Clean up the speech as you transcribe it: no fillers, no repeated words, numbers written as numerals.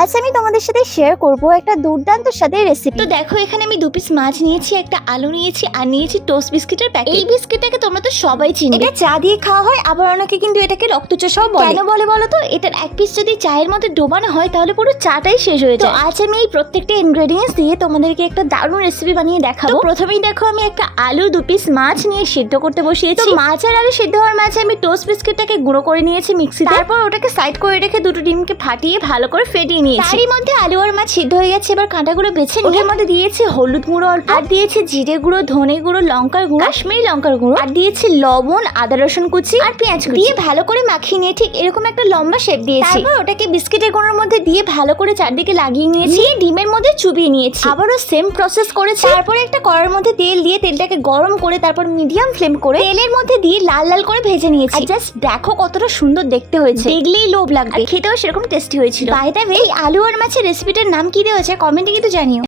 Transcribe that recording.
আজ আমি তোমাদের সাথে শেয়ার করব একটা দুর্দান্ত স্বাদের রেসিপি। তো দেখো এখানে আমি 2 পিস মাছ নিয়েছি, একটা আলু নিয়েছি আর নিয়েছি টোস্ট বিস্কিটের প্যাকেট। এই বিস্কিটটাকে তোমরা তো সবাই চিনবে, এটা চা দিয়ে খাওয়া হয়, আবার অনেকে কিন্তু এটাকে রক্তচোষাও বলে। কেন বলে বলো তো? এটার এক পিস যদি চায়ের মধ্যে ডোবানো হয় তাহলে পুরো চাটাই শেষ হয়ে তো যায়। আজ আমি এই প্রত্যেকটা ইনগ্রেডিয়েন্টস দিয়ে তোমাদেরকে একটা দারুণ রেসিপি বানিয়ে তো দেখাবো। প্রথমেই দেখো আমি একটা আলু 2 পিস মাছ নিয়ে সিদ্ধ করতে তো বসিয়েছি। মাছ আর আলু সিদ্ধ হওয়ার মাঝে আমি টোস্ট বিস্কিটটাকে গুঁড়ো করে নিয়েছি মিক্সিতে, তারপর ওটাকে সাইড করে রেখে দুটো ডিমকে ফাটিয়ে ভালো করে ফেটিয়ে নিয়েছি। তারই মধ্যে আলু আর মাছ সিদ্ধ হয়ে গেছে। এবার কাঁটাগুলো বেছে নিয়ে ওটার মধ্যে দিয়েছি হলুদ গুঁড়ো অল্প, আর দিয়েছি জিরে গুঁড়ো, ধনে গুঁড়ো, লঙ্কার গুঁড়ো, কাশ্মীরি লঙ্কার গুঁড়ো, আর দিয়েছি লবণ, আদা রসুন কুচি আর পেঁয়াজ কুচি দিয়ে ভালো করে মাখিয়ে নিয়ে ঠিক এরকম একটা লম্বা শেপ দিয়েছি। তারপর ওটাকে বিস্কিটের গুঁড়োর মধ্যে দিয়ে ভালো করে চারদিকে লাগিয়ে নিয়েছি, ডিমের মধ্যে চুবিয়ে নিয়েছি। আবারও সেম প্রসেস করেছি। তারপরে একটা কড়াইয়ের মধ্যে তেল দিয়ে তেলটাকে গরম করে তারপর মিডিয়াম ফ্লেম করে তেলের মধ্যে দিয়ে লাল লাল করে ভেজে নিয়েছি। আর জাস্ট দেখো কতটা সুন্দর দেখতে হয়েছে, দেখলেই লোভ লাগবে। আর খেতেও সেরকম টেস্টি হয়েছিল। বাই দ্য ওয়ে, এই আলু আর মাছের রেসিপিটার নাম কি দেওয়া আছে কমেন্টে কিন্তু জানিও।